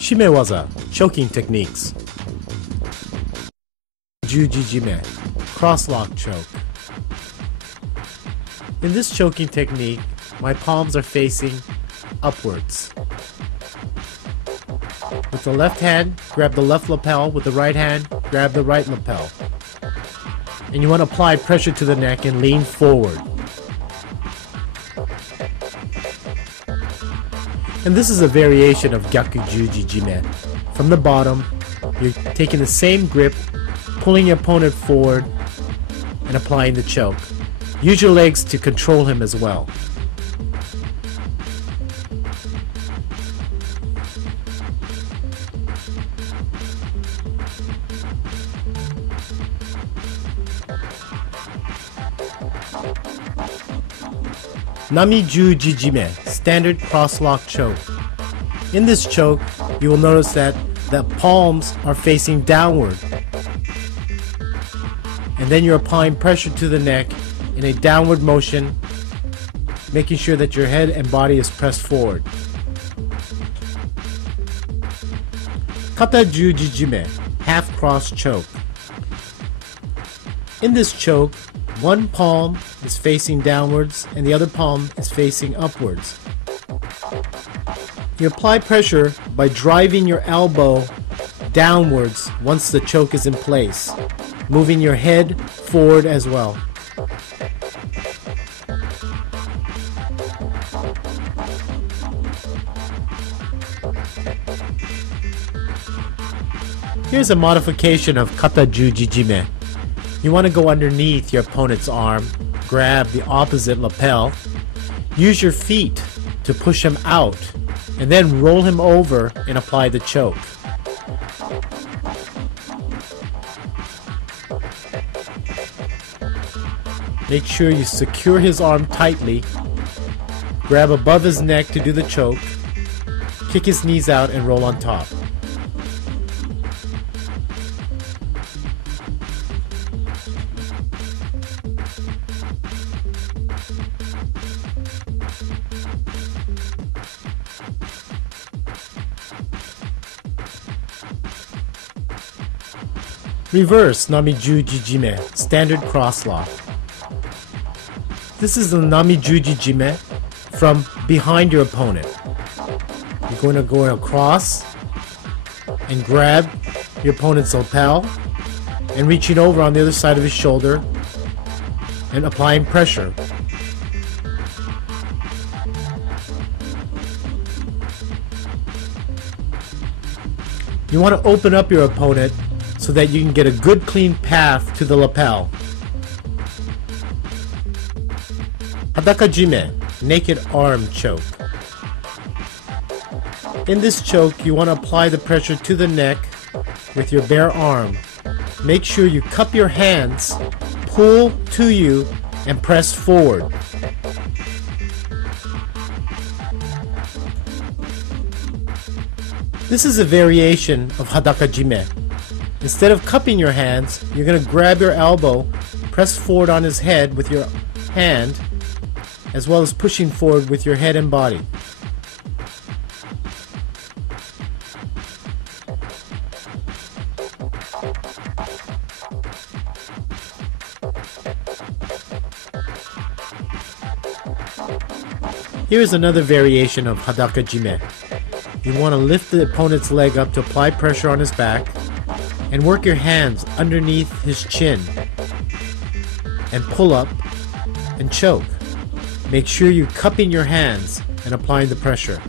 Shimewaza, choking techniques. Jujijime, cross-lock choke. In this choking technique, my palms are facing upwards. With the left hand, grab the left lapel. With the right hand, grab the right lapel. And you want to apply pressure to the neck and lean forward. And this is a variation of Gyaku Jujijime. From the bottom, you're taking the same grip, pulling your opponent forward, and applying the choke. Use your legs to control him as well. Nami Jujijime, standard cross-lock choke. In this choke, you will notice that the palms are facing downward. And then you're applying pressure to the neck in a downward motion, making sure that your head and body is pressed forward. Kata Jujijime, half cross choke. In this choke, one palm is facing downwards and the other palm is facing upwards. You apply pressure by driving your elbow downwards once the choke is in place, moving your head forward as well. Here's a modification of Kata Jujijime. You want to go underneath your opponent's arm, grab the opposite lapel, use your feet to push him out, and then roll him over and apply the choke. Make sure you secure his arm tightly, grab above his neck to do the choke, kick his knees out and roll on top. Reverse Nami Jujijime, standard cross-lock. This is the Nami Jujijime from behind your opponent. You're going to go across and grab your opponent's lapel and reaching over on the other side of his shoulder and applying pressure. You want to open up your opponent so that you can get a good clean path to the lapel. Hadakajime, naked arm choke. In this choke, you want to apply the pressure to the neck with your bare arm. Make sure you cup your hands, pull to you, and press forward. This is a variation of Hadakajime. Instead of cupping your hands, you're going to grab your elbow, press forward on his head with your hand, as well as pushing forward with your head and body. Here is another variation of Hadakajime. You want to lift the opponent's leg up to apply pressure on his back and work your hands underneath his chin and pull up and choke. Make sure you're cupping your hands and applying the pressure.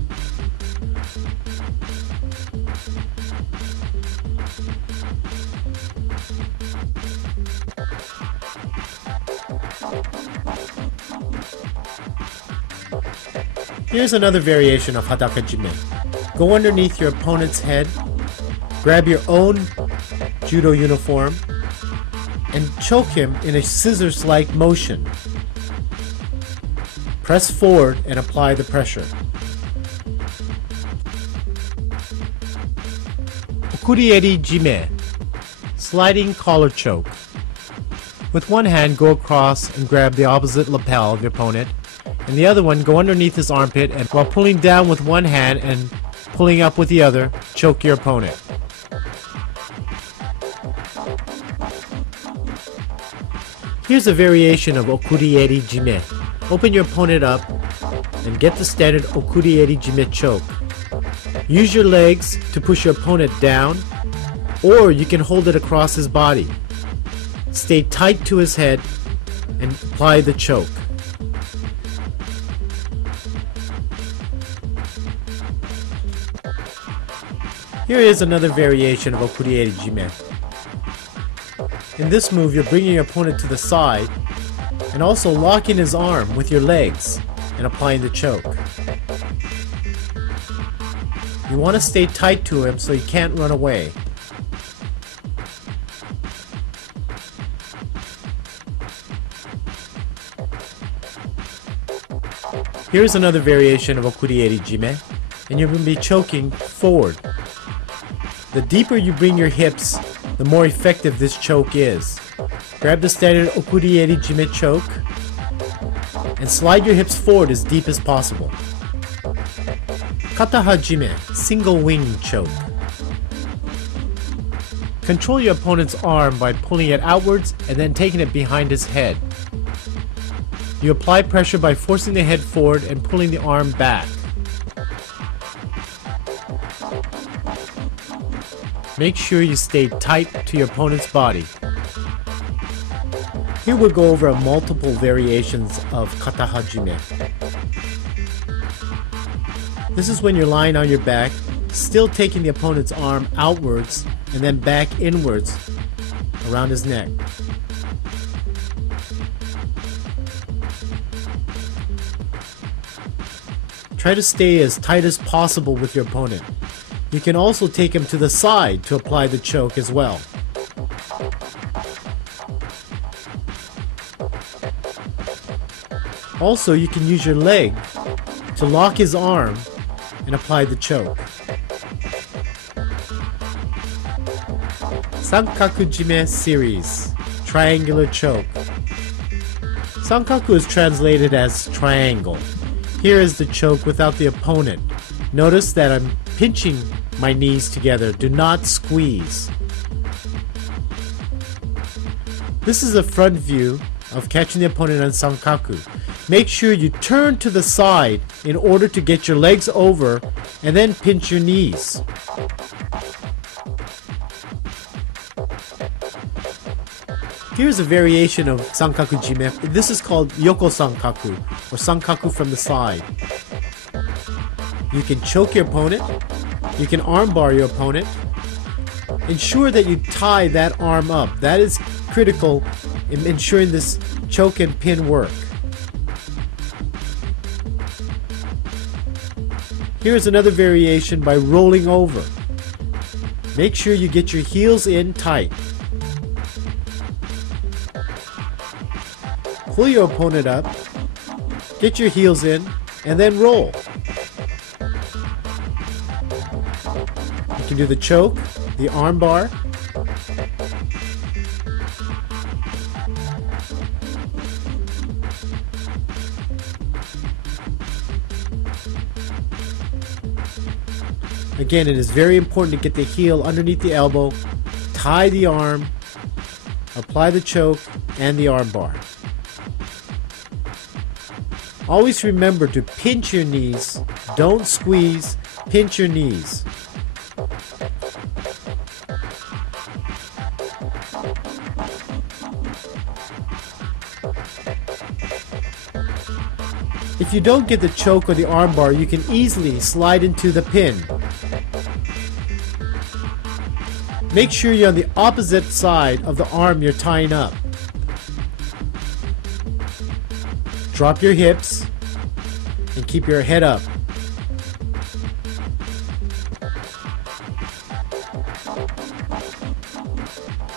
Here's another variation of Hadakajime. Go underneath your opponent's head, grab your own judo uniform, and choke him in a scissors-like motion. Press forward and apply the pressure. Okurieri Jime, sliding collar choke. With one hand, go across and grab the opposite lapel of your opponent, and the other one go underneath his armpit and while pulling down with one hand and pulling up with the other, choke your opponent. Here's a variation of okurieri jime. Open your opponent up and get the standard okurieri jime choke. Use your legs to push your opponent down, or you can hold it across his body. Stay tight to his head and apply the choke. Here is another variation of okurieri jime. In this move, you're bringing your opponent to the side and also locking his arm with your legs and applying the choke. You want to stay tight to him so he can't run away. Here's another variation of okurieri jime, and you're going to be choking forward. The deeper you bring your hips, the more effective this choke is. Grab the standard okurieri jime choke and slide your hips forward as deep as possible. Kata hajime, single wing choke. Control your opponent's arm by pulling it outwards and then taking it behind his head. You apply pressure by forcing the head forward and pulling the arm back. Make sure you stay tight to your opponent's body. Here we'll go over multiple variations of kata hajime. This is when you're lying on your back, still taking the opponent's arm outwards and then back inwards around his neck. Try to stay as tight as possible with your opponent. You can also take him to the side to apply the choke as well. Also, you can use your leg to lock his arm and apply the choke. Sankaku jime series, triangular choke. Sankaku is translated as triangle. Here is the choke without the opponent. Notice that I'm pinching my knees together. Do not squeeze. This is a front view of catching the opponent on Sankaku. Make sure you turn to the side in order to get your legs over and then pinch your knees. Here's a variation of Sankaku jime. This is called Yoko Sankaku, or Sankaku from the side. You can choke your opponent. You can armbar your opponent. Ensure that you tie that arm up. That is critical in ensuring this choke and pin work. Here's another variation by rolling over. Make sure you get your heels in tight. Pull your opponent up, get your heels in, and then roll. You can do the choke, the arm bar. Again, it is very important to get the heel underneath the elbow, tie the arm, apply the choke, and the arm bar. Always remember to pinch your knees. Don't squeeze. Pinch your knees. If you don't get the choke or the arm bar, you can easily slide into the pin. Make sure you're on the opposite side of the arm you're tying up. Drop your hips and keep your head up.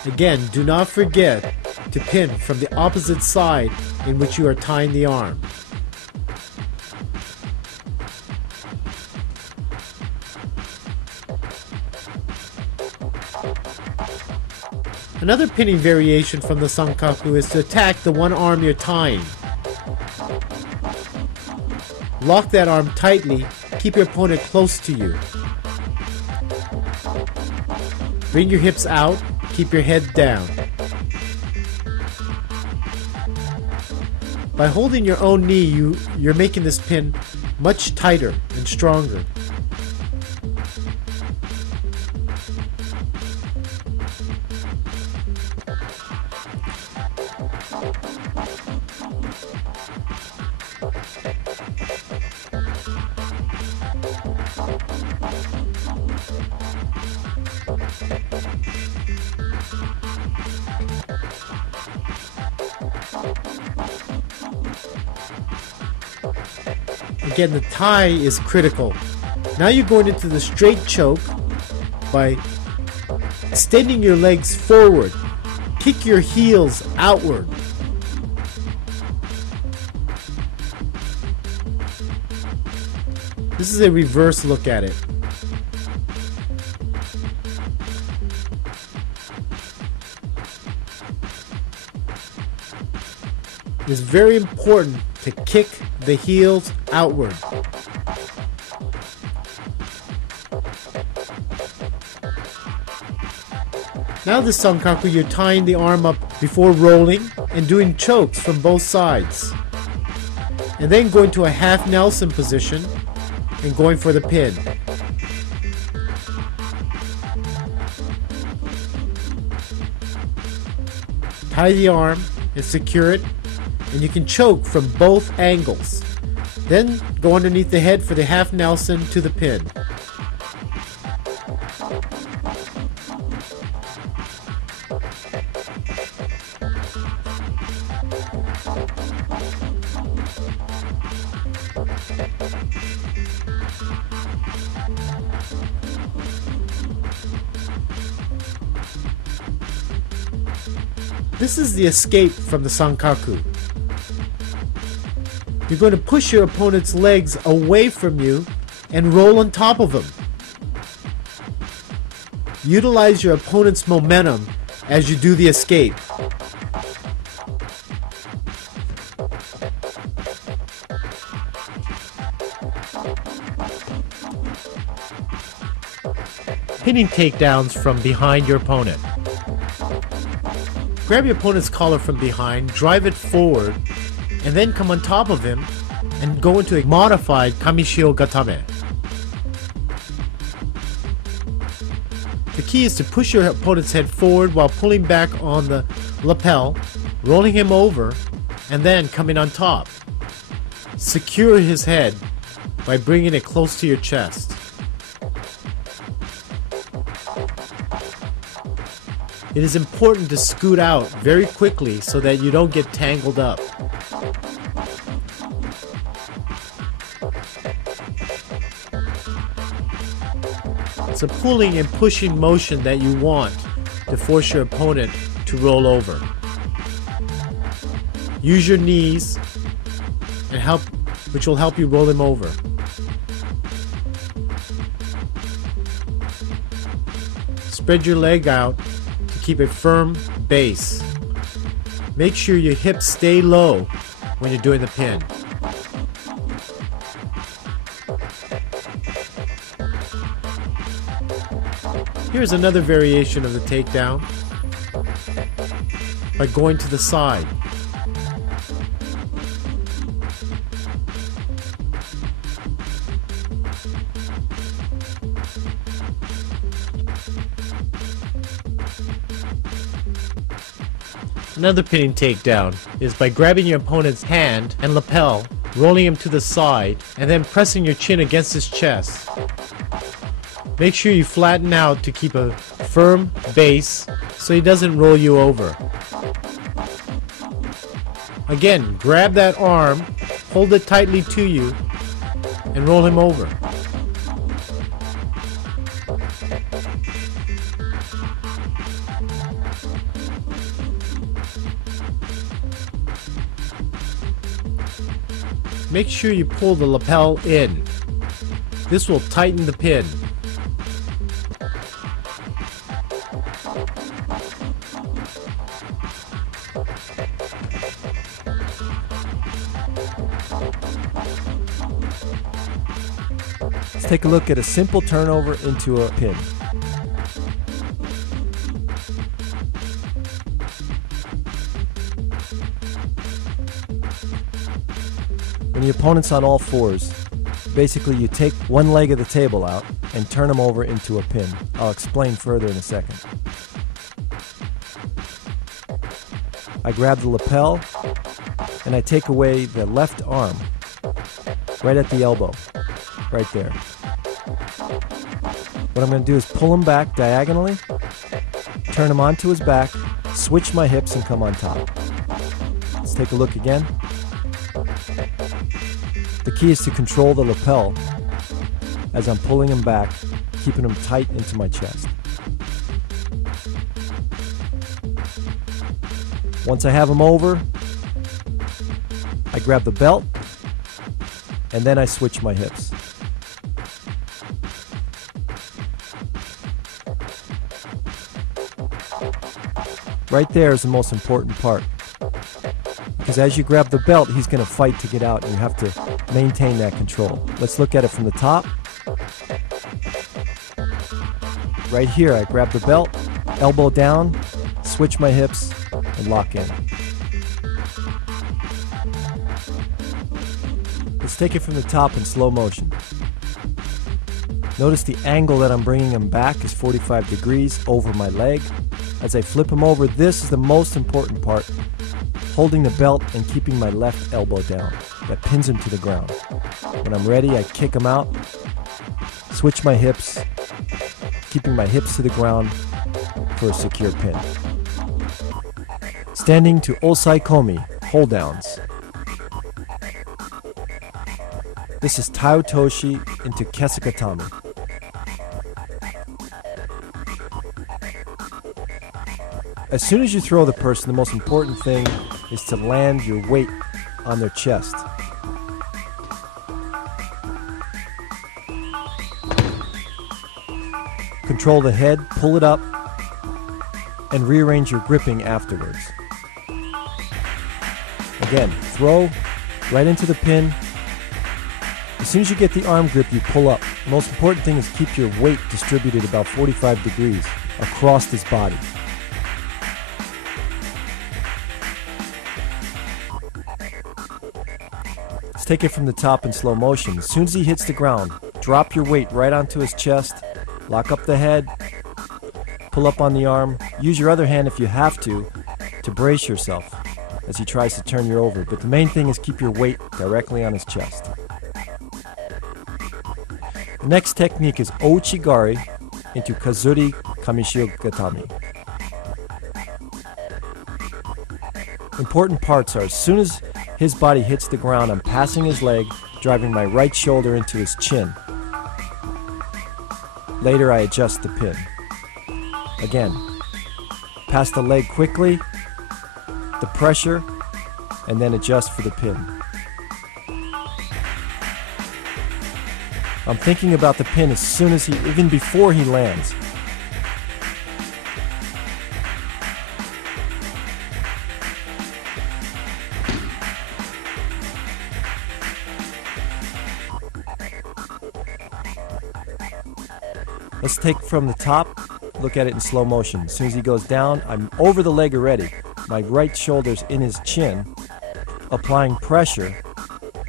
Again, do not forget to pin from the opposite side in which you are tying the arm. Another pinning variation from the Sankaku is to attack the one arm you're tying. Lock that arm tightly, keep your opponent close to you. Bring your hips out, keep your head down. By holding your own knee, you're making this pin much tighter and stronger. Again, the tie is critical. Now you're going into the straight choke by extending your legs forward. Kick your heels outward. This is a reverse look at it. It's very important to kick the heels outward. Now this sankaku, you're tying the arm up before rolling and doing chokes from both sides. And then going to a half Nelson position and going for the pin. Tie the arm and secure it, and you can choke from both angles. Then go underneath the head for the half Nelson to the pin. This is the escape from the sankaku. You're going to push your opponent's legs away from you and roll on top of them. Utilize your opponent's momentum as you do the escape. Pinning takedowns from behind your opponent. Grab your opponent's collar from behind, drive it forward, and then come on top of him and go into a modified kamishio gatame. The key is to push your opponent's head forward while pulling back on the lapel, rolling him over, and then coming on top. Secure his head by bringing it close to your chest. It is important to scoot out very quickly so that you don't get tangled up. It's a pulling and pushing motion that you want to force your opponent to roll over. Use your knees and which will help you roll him over. Spread your leg out to keep a firm base. Make sure your hips stay low when you're doing the pin. Here's another variation of the takedown by going to the side. Another pinning takedown is by grabbing your opponent's hand and lapel, rolling him to the side, and then pressing your chin against his chest. Make sure you flatten out to keep a firm base so he doesn't roll you over. Again, grab that arm, hold it tightly to you, and roll him over. Make sure you pull the lapel in. This will tighten the pin. Let's take a look at a simple turnover into a pin. When the opponent's on all fours, basically you take one leg of the table out and turn them over into a pin. I'll explain further in a second. I grab the lapel and I take away the left arm right at the elbow, right there. What I'm going to do is pull him back diagonally, turn him onto his back, switch my hips and come on top. Let's take a look again. The key is to control the lapel as I'm pulling him back, keeping him tight into my chest. Once I have him over, I grab the belt and then I switch my hips. Right there is the most important part, because as you grab the belt, he's going to fight to get out and you have to maintain that control. Let's look at it from the top. Right here, I grab the belt, elbow down, switch my hips, and lock in. Let's take it from the top in slow motion. Notice the angle that I'm bringing him back is 45 degrees over my leg. As I flip him over, this is the most important part, holding the belt and keeping my left elbow down. That pins him to the ground. When I'm ready, I kick him out, switch my hips, keeping my hips to the ground for a secure pin. Standing to Osai Komi, hold downs. This is Tao Toshi into Kesukatami. As soon as you throw the person, the most important thing is to land your weight on their chest. Control the head, pull it up, and rearrange your gripping afterwards. Again, throw right into the pin. As soon as you get the arm grip, you pull up. The most important thing is keep your weight distributed about 45 degrees across his body. Let's take it from the top in slow motion. As soon as he hits the ground, drop your weight right onto his chest, lock up the head, pull up on the arm. Use your other hand if you have to brace yourself as he tries to turn you over. But the main thing is keep your weight directly on his chest. The next technique is Ouchigari into Kazuri Kamishiogatami. Important parts are, as soon as his body hits the ground, I'm passing his leg, driving my right shoulder into his chin. Later, I adjust the pin. Again, pass the leg quickly, the pressure, and then adjust for the pin. I'm thinking about the pin as soon as even before he lands. Let's take from the top, look at it in slow motion. As soon as he goes down, I'm over the leg already. My right shoulder's in his chin, applying pressure,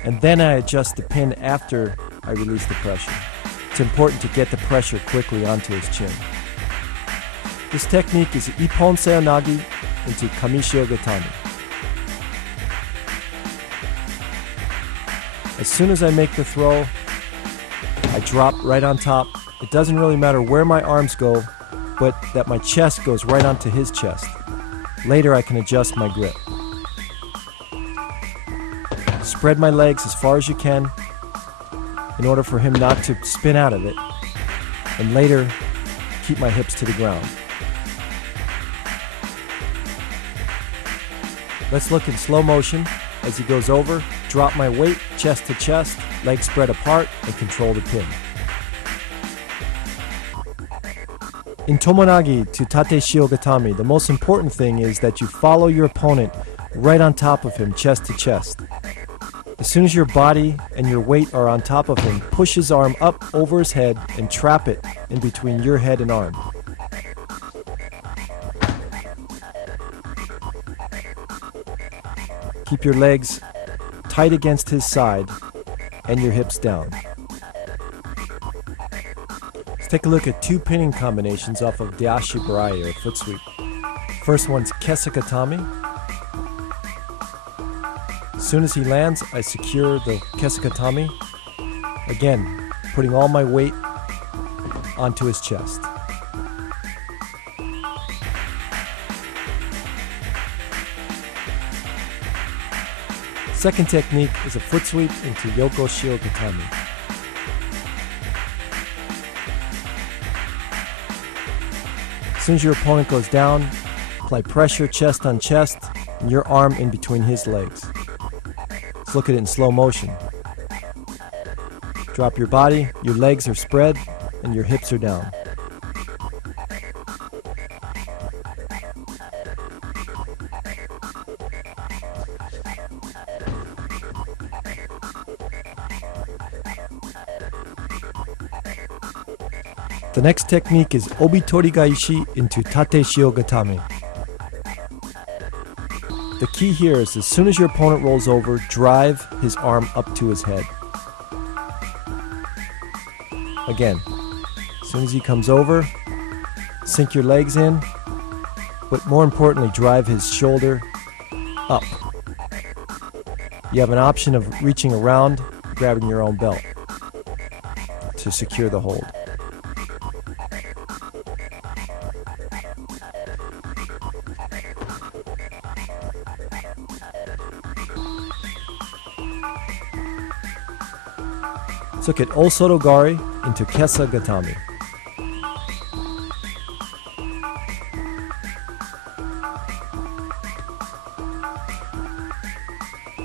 and then I adjust the pin after I release the pressure. It's important to get the pressure quickly onto his chin. This technique is Ippon Seonagi into Kamishiogatami. As soon as I make the throw, I drop right on top. It doesn't really matter where my arms go, but that my chest goes right onto his chest. Later I can adjust my grip. Spread my legs as far as you can in order for him not to spin out of it, and later keep my hips to the ground. Let's look in slow motion as he goes over, drop my weight chest to chest, legs spread apart, and control the pin. In Tomonagi to Tate Shiogatami, the most important thing is that you follow your opponent right on top of him, chest to chest. As soon as your body and your weight are on top of him, push his arm up over his head and trap it in between your head and arm. Keep your legs tight against his side and your hips down. Let's take a look at two pinning combinations off of Dashi Barai or foot sweep. First one's Kesakatami. As soon as he lands, I secure the Kesakatami, again, putting all my weight onto his chest. Second technique is a foot sweep into Yoko Shio Gatami. As soon as your opponent goes down, apply pressure chest on chest and your arm in between his legs. Let's look at it in slow motion. Drop your body, your legs are spread, and your hips are down. The next technique is Obitori Gaishi into Tate Shio Gatame. The key here is as soon as your opponent rolls over, drive his arm up to his head. Again, as soon as he comes over, sink your legs in, but more importantly, drive his shoulder up. You have an option of reaching around, grabbing your own belt to secure the hold. Let's look at Osotogari into Kesa Gatami.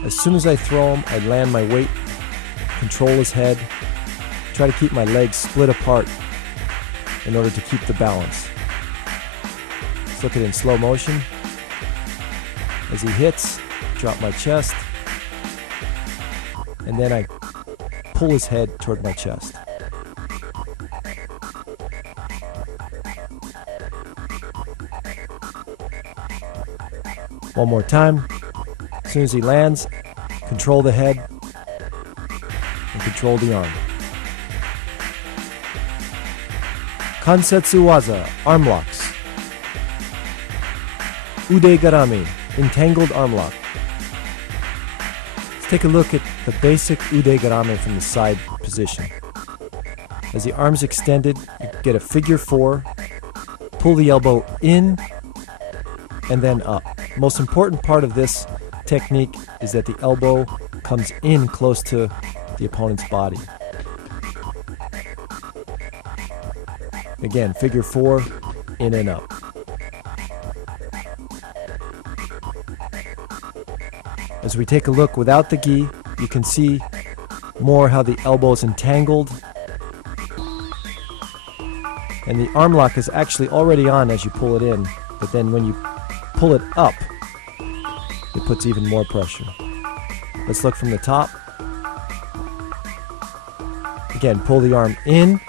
As soon as I throw him, I land my weight, control his head, try to keep my legs split apart in order to keep the balance. Let's look at it in slow motion. As he hits, drop my chest, and then I pull his head toward my chest. One more time. As soon as he lands, control the head and control the arm. Kansetsu Waza, arm locks. Ude Garami, entangled arm lock. Let's take a look at the basic Ude Garame from the side position. As the arm's extended, you get a figure 4, pull the elbow in, and then up. Most important part of this technique is that the elbow comes in close to the opponent's body. Again, figure 4, in and up. As we take a look without the gi, you can see more how the elbow is entangled. And the arm lock is actually already on as you pull it in, but then when you pull it up, it puts even more pressure. Let's look from the top. Again, pull the arm in,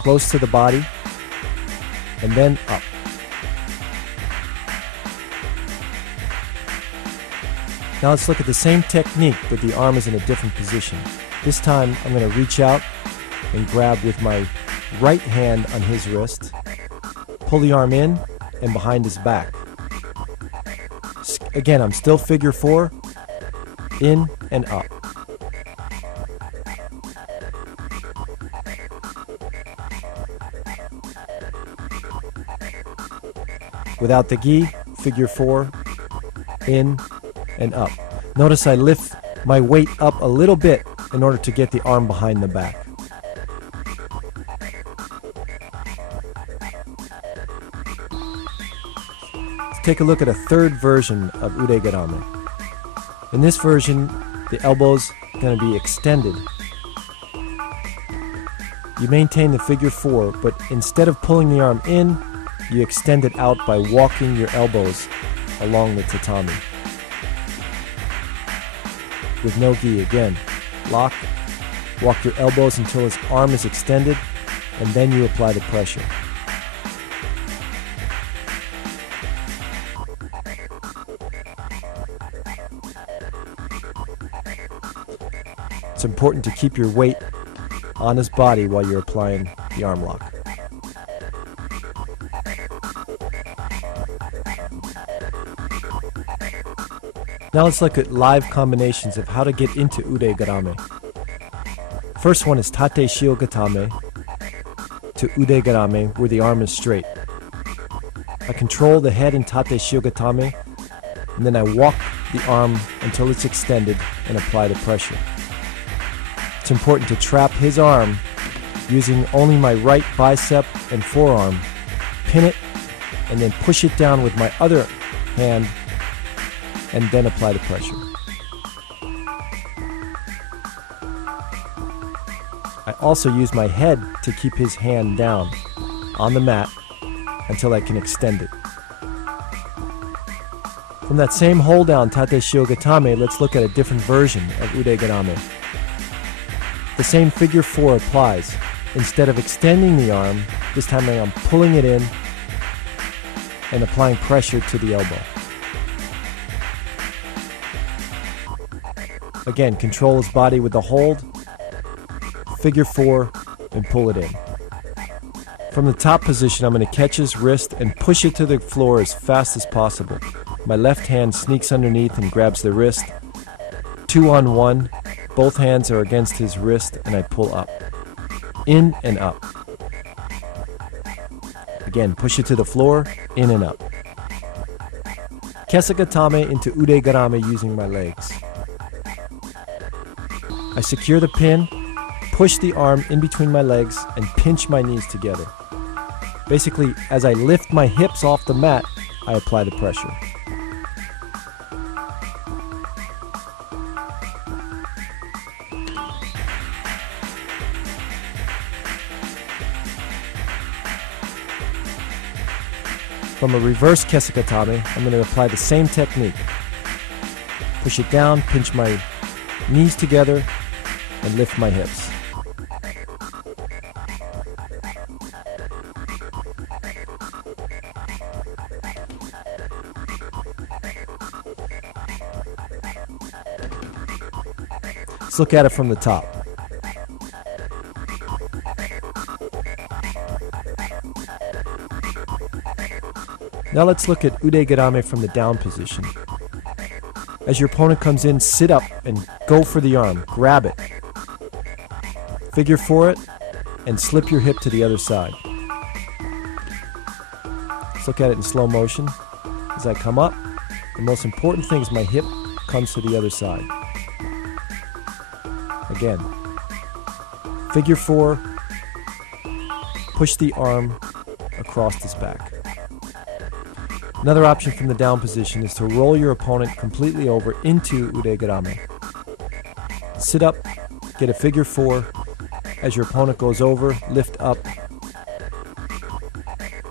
close to the body, and then up. Now let's look at the same technique, but the arm is in a different position. This time I'm going to reach out and grab with my right hand on his wrist, pull the arm in and behind his back. Again, I'm still figure 4, in and up. Without the gi, figure 4, in and up. Notice I lift my weight up a little bit in order to get the arm behind the back. Let's take a look at a third version of Ude Garame. In this version, the elbow's going to be extended. You maintain the figure 4, but instead of pulling the arm in, you extend it out by walking your elbows along the tatami. with no gi. Again, lock, walk your elbows until his arm is extended, and then you apply the pressure. It's important to keep your weight on his body while you're applying the arm lock. Now let's look at live combinations of how to get into ude garame. First one is tate shio gatame to ude garame where the arm is straight. I control the head in tate shio gatame, and then I walk the arm until it's extended and apply the pressure. It's important to trap his arm using only my right bicep and forearm, pin it, and then push it down with my other hand, and then apply the pressure. I also use my head to keep his hand down on the mat until I can extend it. From that same hold down, tate shio gatame, let's look at a different version of ude garame. The same figure 4 applies. Instead of extending the arm, this time I'm pulling it in and applying pressure to the elbow. Again, control his body with the hold, figure 4, and pull it in. From the top position, I'm going to catch his wrist and push it to the floor as fast as possible. My left hand sneaks underneath and grabs the wrist. 2 on 1, both hands are against his wrist, and I pull up. In and up. Again, push it to the floor, in and up. Kesagatame into ude garame using my legs. I secure the pin, push the arm in between my legs, and pinch my knees together. Basically, as I lift my hips off the mat, I apply the pressure. From a reverse kesagatame, I'm going to apply the same technique. Push it down, pinch my knees together, and lift my hips. Let's look at it from the top. Now let's look at ude garame from the down position. As your opponent comes in, sit up and go for the arm. Grab it. Figure 4 it, and slip your hip to the other side. Let's look at it in slow motion. As I come up, the most important thing is my hip comes to the other side. Again, figure 4, push the arm across his back. Another option from the down position is to roll your opponent completely over into ude garame. Sit up, get a figure 4. As your opponent goes over, lift up.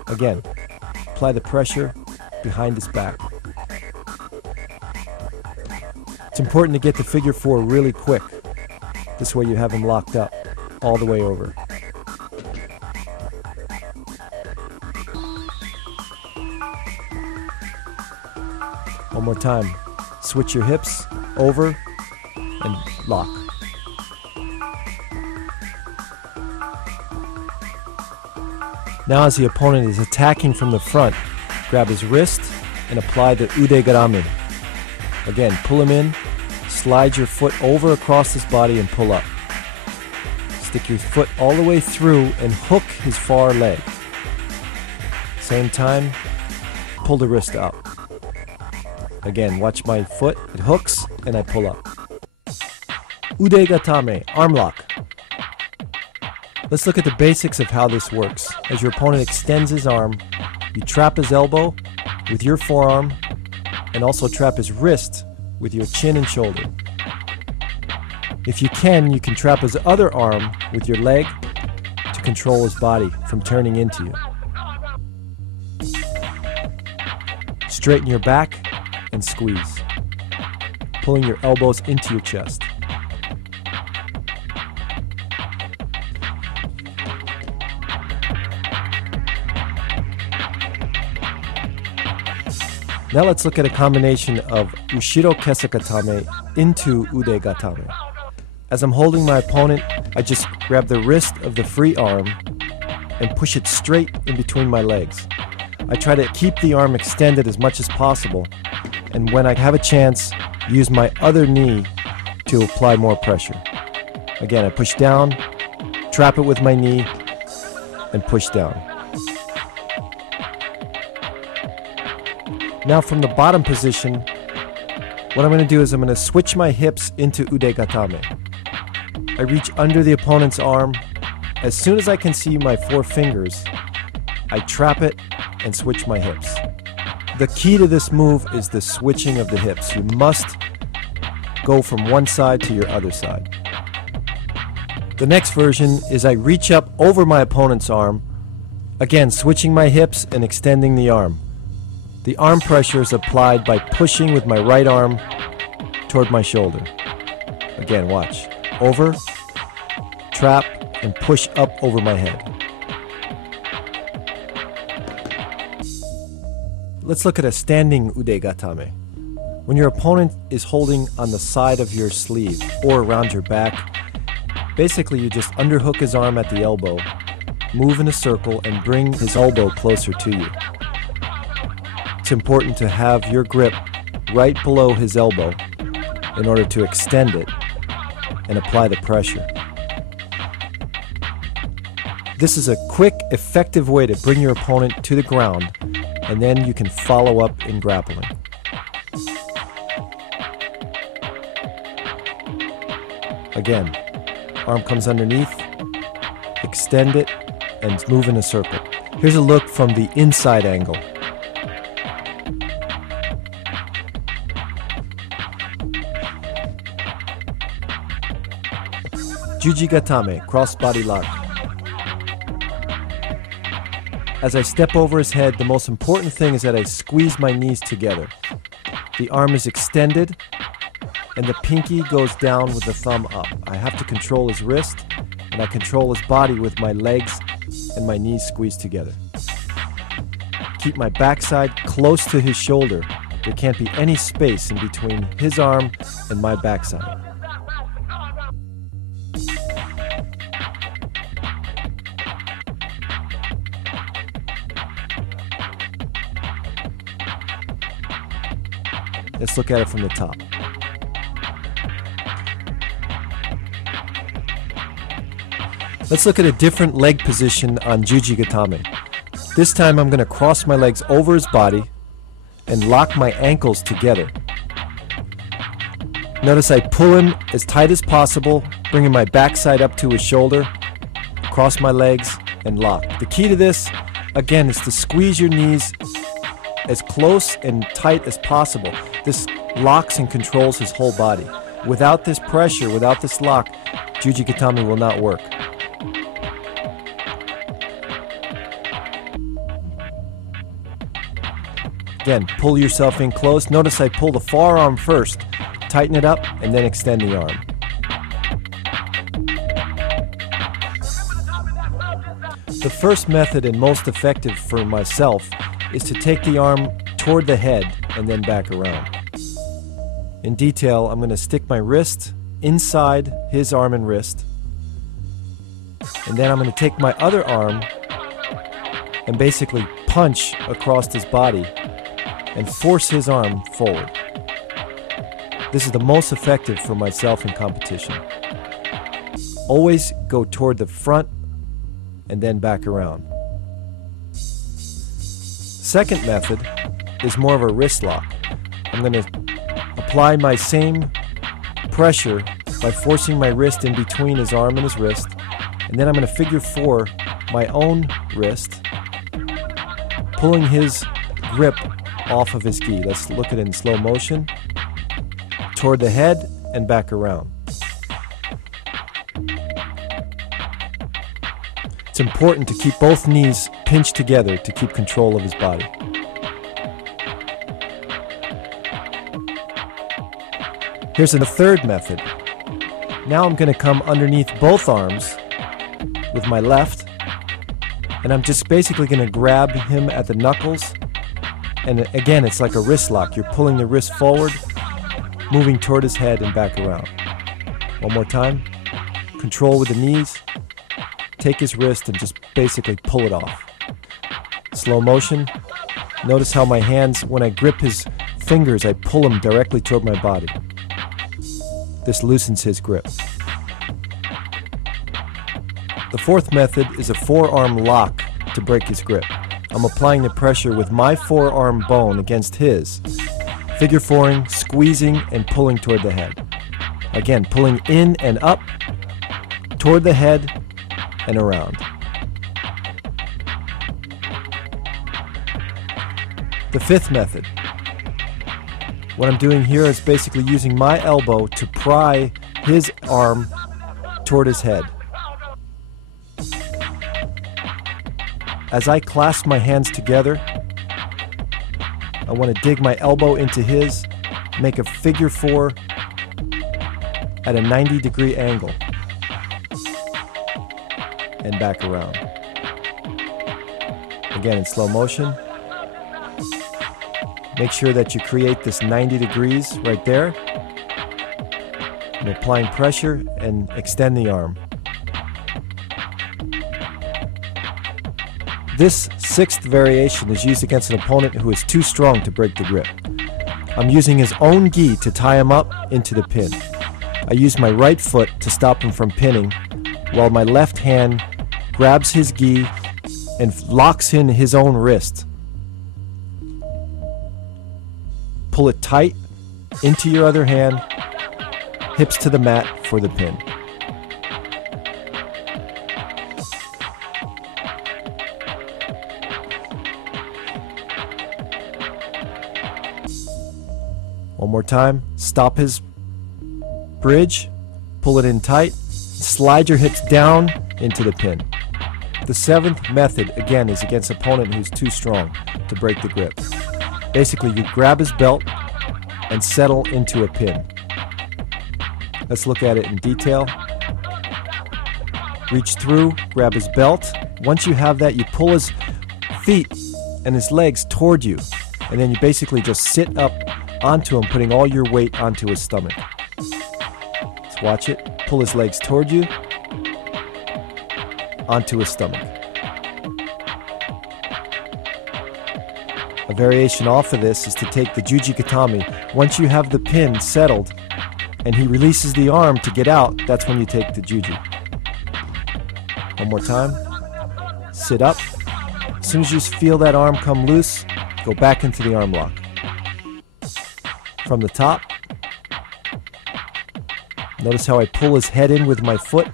Again, apply the pressure behind his back. It's important to get the figure 4 really quick. This way you have him locked up all the way over. One more time. Switch your hips over and lock. Now as the opponent is attacking from the front, grab his wrist and apply the ude garame. Again, pull him in, slide your foot over across his body and pull up. Stick your foot all the way through and hook his far leg. Same time, pull the wrist up. Again, watch my foot, it hooks, and I pull up. Ude gatame, arm lock. Let's look at the basics of how this works. As your opponent extends his arm, you trap his elbow with your forearm, and also trap his wrist with your chin and shoulder. If you can trap his other arm with your leg to control his body from turning into you. Straighten your back and squeeze. pulling your elbows into your chest. Now let's look at a combination of Ushiro Kesakatame into Ude Gatame. As I'm holding my opponent, I just grab the wrist of the free arm and push it straight in between my legs. I try to keep the arm extended as much as possible, and when I have a chance, use my other knee to apply more pressure. Again, I push down, trap it with my knee, and push down. Now from the bottom position, what I'm going to do is I'm going to switch my hips into Ude Gatame. I reach under the opponent's arm. As soon as I can see my 4 fingers, I trap it and switch my hips. The key to this move is the switching of the hips. You must go from one side to your other side. The next version is I reach up over my opponent's arm, again switching my hips and extending the arm. The arm pressure is applied by pushing with my right arm toward my shoulder. Again, watch. Over, trap, and push up over my head. Let's look at a standing Ude Gatame. When your opponent is holding on the side of your sleeve or around your back, basically you just underhook his arm at the elbow, move in a circle, and bring his elbow closer to you. It's important to have your grip right below his elbow in order to extend it and apply the pressure. This is a quick, effective way to bring your opponent to the ground, and then you can follow up in grappling. Again, arm comes underneath, extend it, and move in a circle. Here's a look from the inside angle. Juji Gatame, cross-body lock. As I step over his head, the most important thing is that I squeeze my knees together. The arm is extended, and the pinky goes down with the thumb up. I have to control his wrist, and I control his body with my legs and my knees squeezed together. Keep my backside close to his shoulder. There can't be any space in between his arm and my backside. Let's look at it from the top. Let's look at a different leg position on Juji Gatame. This time I'm going to cross my legs over his body and lock my ankles together. Notice I pull him as tight as possible, bringing my backside up to his shoulder, cross my legs, and lock. The key to this, again, is to squeeze your knees as close and tight as possible. This locks and controls his whole body. Without this pressure, without this lock, Juji Gatame will not work. Again, pull yourself in close. Notice I pull the forearm first, tighten it up, and then extend the arm. The first method and most effective for myself is to take the arm toward the head and then back around. In detail, I'm going to stick my wrist inside his arm and wrist, and then I'm going to take my other arm and basically punch across his body and force his arm forward. This is the most effective for myself in competition. Always go toward the front and then back around. Second method is more of a wrist lock. I'm going to apply my same pressure by forcing my wrist in between his arm and his wrist, and then I'm going to figure 4 my own wrist, pulling his grip off of his gi. Let's look at it in slow motion. Toward the head and back around. It's important to keep both knees pinched together to keep control of his body. Here's the third method. Now I'm going to come underneath both arms with my left, and I'm just basically going to grab him at the knuckles. And again, it's like a wrist lock. You're pulling the wrist forward, moving toward his head and back around. One more time. Control with the knees. Take his wrist and just basically pull it off. Slow motion. Notice how my hands, when I grip his fingers, I pull them directly toward my body. This loosens his grip. The fourth method is a forearm lock to break his grip. I'm applying the pressure with my forearm bone against his, figure fouring, squeezing, and pulling toward the head. Again, pulling in and up, toward the head, and around. The fifth method. What I'm doing here is basically using my elbow to pry his arm toward his head. As I clasp my hands together, I want to dig my elbow into his, make a figure four at a 90-degree angle, and back around. Again, in slow motion. Make sure that you create this 90 degrees right there. And applying pressure and extend the arm. This sixth variation is used against an opponent who is too strong to break the grip. I'm using his own gi to tie him up into the pin. I use my right foot to stop him from pinning, while my left hand grabs his gi and locks in his own wrist. Pull it tight into your other hand, hips to the mat for the pin. One more time. Stop his bridge, pull it in tight, slide your hips down into the pin. The seventh method, again, is against an opponent who's too strong to break the grip. Basically, you grab his belt and settle into a pin. Let's look at it in detail. Reach through, grab his belt. Once you have that, you pull his feet and his legs toward you, and then you basically just sit up onto him, putting all your weight onto his stomach. Let's watch it. Pull his legs toward you, onto his stomach. A variation off of this is to take the Jujigatami. Once you have the pin settled and he releases the arm to get out, that's when you take the Juji. One more time. Sit up. As soon as you feel that arm come loose, go back into the arm lock. From the top, notice how I pull his head in with my foot,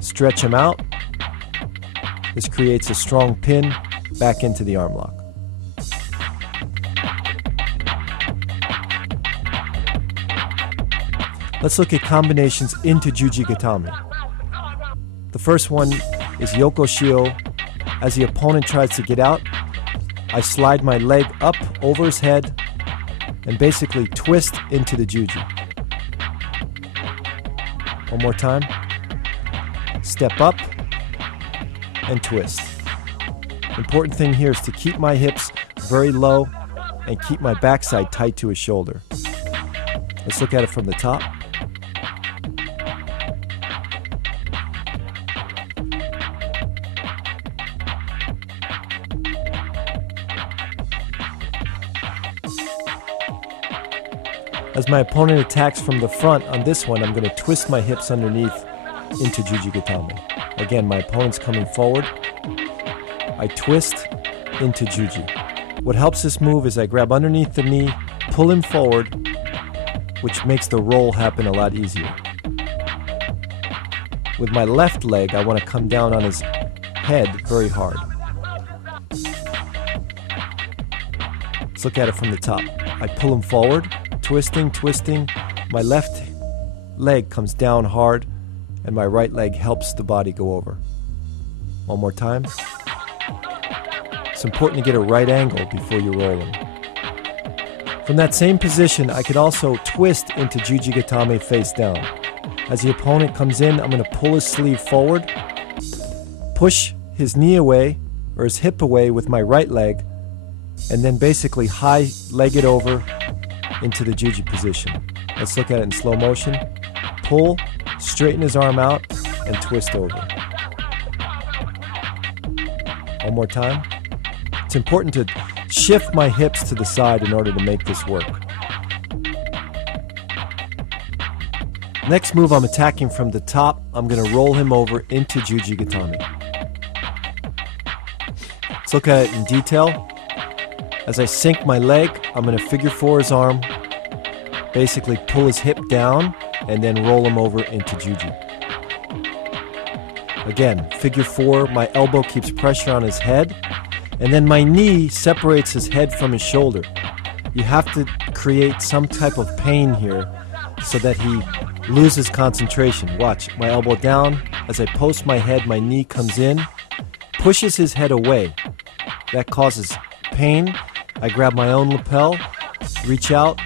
stretch him out. This creates a strong pin back into the arm lock. Let's look at combinations into Jujigatami. The first one is Yoko Shio. As the opponent tries to get out, I slide my leg up over his head and basically twist into the Juji. One more time. Step up and twist. Important thing here is to keep my hips very low and keep my backside tight to his shoulder. Let's look at it from the top. As my opponent attacks from the front on this one, I'm going to twist my hips underneath into Jujigatami. Again, my opponent's coming forward. I twist into Juji. What helps this move is I grab underneath the knee, pull him forward, which makes the roll happen a lot easier. With my left leg, I want to come down on his head very hard. Let's look at it from the top. I pull him forward. Twisting, twisting. My left leg comes down hard, and my right leg helps the body go over. One more time. It's important to get a right angle before you roll them. From that same position, I could also twist into Jujigatame face down. As the opponent comes in, I'm going to pull his sleeve forward, push his knee away or his hip away with my right leg, and then basically high leg it over into the Juji position. Let's look at it in slow motion. Pull, straighten his arm out, and twist over. One more time. It's important to shift my hips to the side in order to make this work. Next move, I'm attacking from the top. I'm going to roll him over into Jujigatame. Let's look at it in detail. As I sink my leg, I'm going to figure four his arm, basically pull his hip down, and then roll him over into Juji. Again, figure four, my elbow keeps pressure on his head, and then my knee separates his head from his shoulder. You have to create some type of pain here so that he loses concentration. Watch, my elbow down. As I post my head, my knee comes in, pushes his head away. That causes pain. I grab my own lapel, reach out,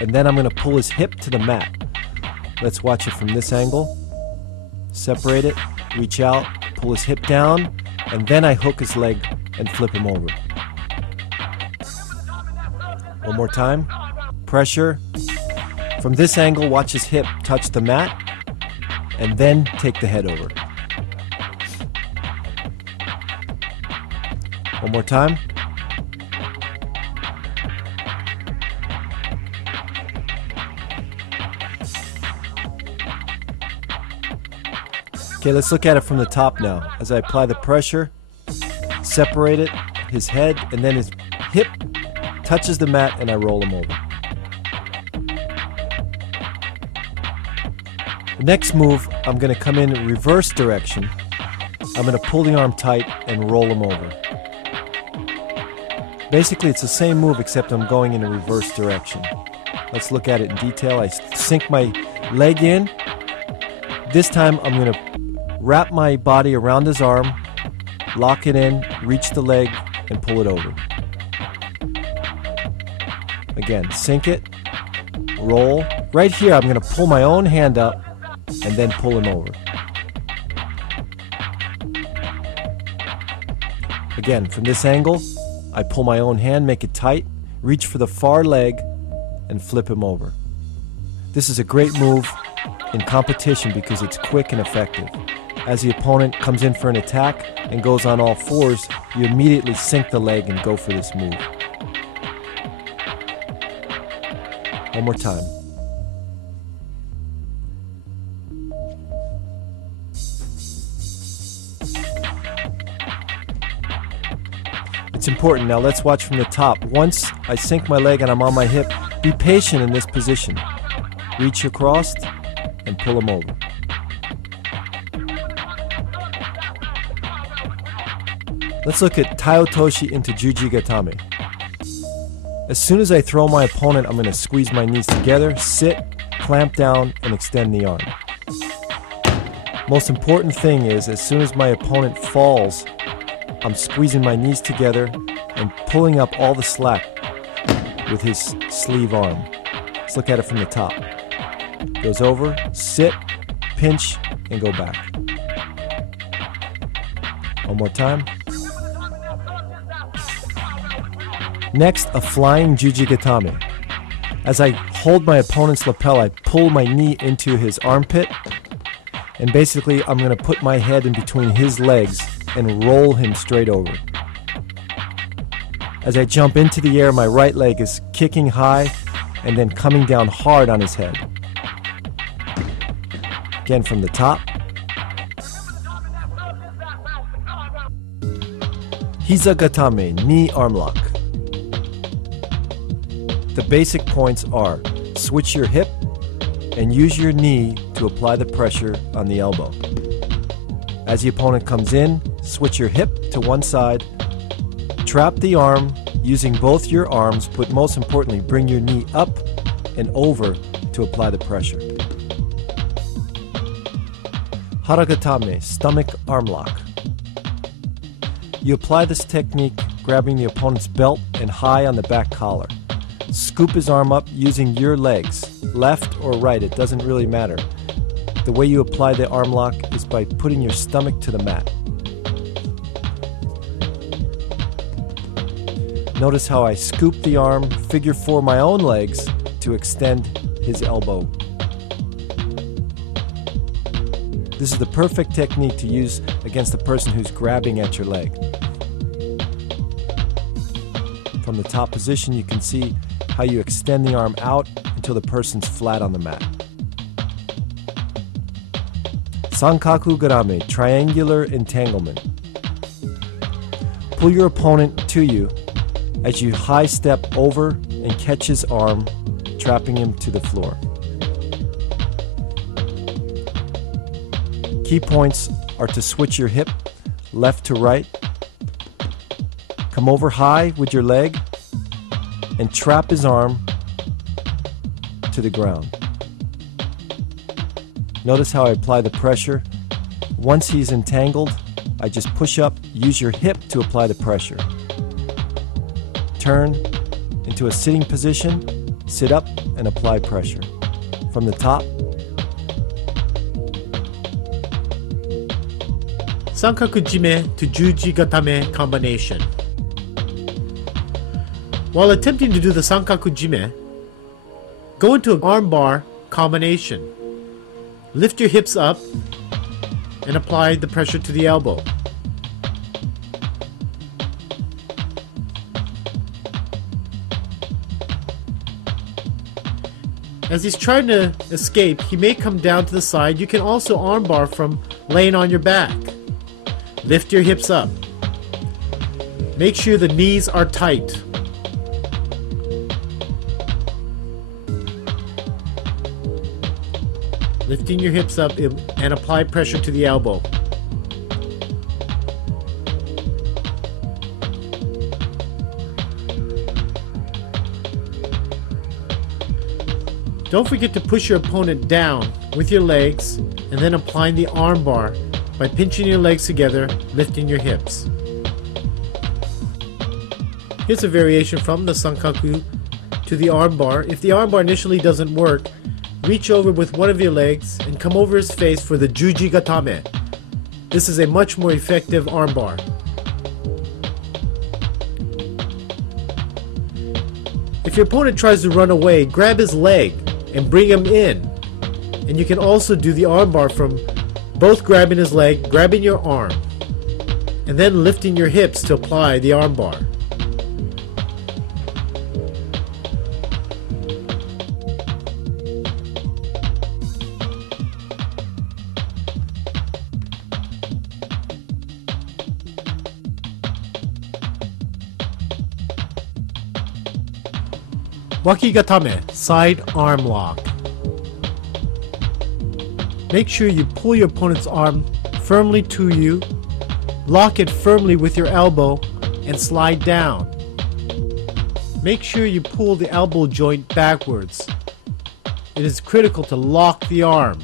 and then I'm going to pull his hip to the mat. Let's watch it from this angle. Separate it, reach out, pull his hip down, and then I hook his leg and flip him over. One more time. Pressure. From this angle, watch his hip touch the mat, and then take the head over. One more time. Okay, let's look at it from the top now. As I apply the pressure, separate it, his head, and then his hip touches the mat, and I roll him over. The next move, I'm going to come in reverse direction. I'm going to pull the arm tight and roll him over. Basically, it's the same move except I'm going in a reverse direction. Let's look at it in detail. I sink my leg in. This time, I'm going to wrap my body around his arm, lock it in, reach the leg, and pull it over. Again, sink it, roll. Right here, I'm going to pull my own hand up and then pull him over. Again, from this angle, I pull my own hand, make it tight, reach for the far leg, and flip him over. This is a great move in competition because it's quick and effective. As the opponent comes in for an attack and goes on all fours, you immediately sink the leg and go for this move. One more time. It's important. Now let's watch from the top. Once I sink my leg and I'm on my hip, be patient in this position. Reach across and pull him over. Let's look at Taiotoshi into Jujigatame. As soon as I throw my opponent, I'm going to squeeze my knees together, sit, clamp down, and extend the arm. Most important thing is, as soon as my opponent falls, I'm squeezing my knees together and pulling up all the slack with his sleeve arm. Let's look at it from the top. Goes over, sit, pinch, and go back. One more time. Next, a flying Jujigatame. As I hold my opponent's lapel, I pull my knee into his armpit, and basically I'm going to put my head in between his legs and roll him straight over. As I jump into the air, my right leg is kicking high and then coming down hard on his head. Again from the top. Hizagatame, knee arm lock. The basic points are switch your hip and use your knee to apply the pressure on the elbow. As the opponent comes in, switch your hip to one side, trap the arm using both your arms, but most importantly, bring your knee up and over to apply the pressure. Haragatame, stomach arm lock. You apply this technique grabbing the opponent's belt and high on the back collar. Scoop his arm up using your legs, left or right, it doesn't really matter. The way you apply the arm lock is by putting your stomach to the mat. Notice how I scoop the arm, figure four my own legs to extend his elbow. This is the perfect technique to use against the person who's grabbing at your leg. From the top position, you can see how you extend the arm out until the person's flat on the mat. Sankaku garame, triangular entanglement. Pull your opponent to you as you high step over and catch his arm, trapping him to the floor. Key points are to switch your hip left to right, come over high with your leg, and trap his arm to the ground. Notice how I apply the pressure. Once he's entangled, I just push up, use your hip to apply the pressure. Turn into a sitting position, sit up, and apply pressure. From the top, Sankaku Jime to Juji Gatame combination. While attempting to do the Sankaku Jime, go into an armbar combination. Lift your hips up and apply the pressure to the elbow. As he's trying to escape, he may come down to the side. You can also armbar from laying on your back. Lift your hips up. Make sure the knees are tight. Lifting your hips up and apply pressure to the elbow. Don't forget to push your opponent down with your legs and then applying the arm bar by pinching your legs together, lifting your hips. Here's a variation from the Sankaku to the arm bar. If the arm bar initially doesn't work, reach over with one of your legs and come over his face for the Juji Gatame. This is a much more effective arm bar. If your opponent tries to run away, grab his leg and bring him in. And you can also do the arm bar from both grabbing his leg, grabbing your arm, and then lifting your hips to apply the arm bar. Wakigatame, side arm lock. Make sure you pull your opponent's arm firmly to you, lock it firmly with your elbow, and slide down. Make sure you pull the elbow joint backwards. It is critical to lock the arm.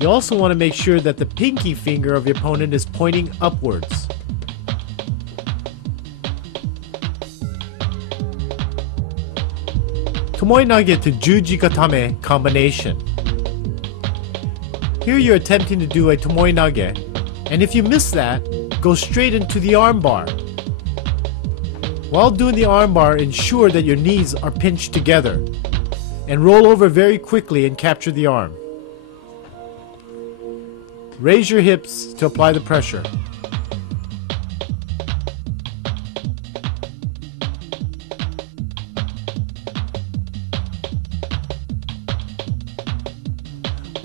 You also want to make sure that the pinky finger of your opponent is pointing upwards. Tomoe Nage to Juji Gatame combination. Here you're attempting to do a Tomoe Nage, and if you miss that, go straight into the arm bar. While doing the arm bar, ensure that your knees are pinched together, and roll over very quickly and capture the arm. Raise your hips to apply the pressure.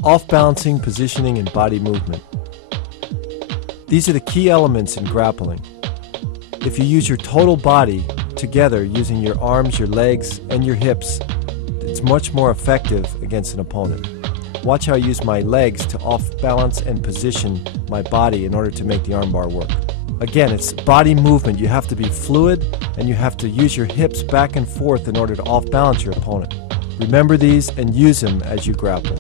Off-balancing, positioning, and body movement. These are the key elements in grappling. If you use your total body together using your arms, your legs, and your hips, it's much more effective against an opponent. Watch how I use my legs to off-balance and position my body in order to make the armbar work. Again, it's body movement. You have to be fluid, and you have to use your hips back and forth in order to off-balance your opponent. Remember these and use them as you grapple.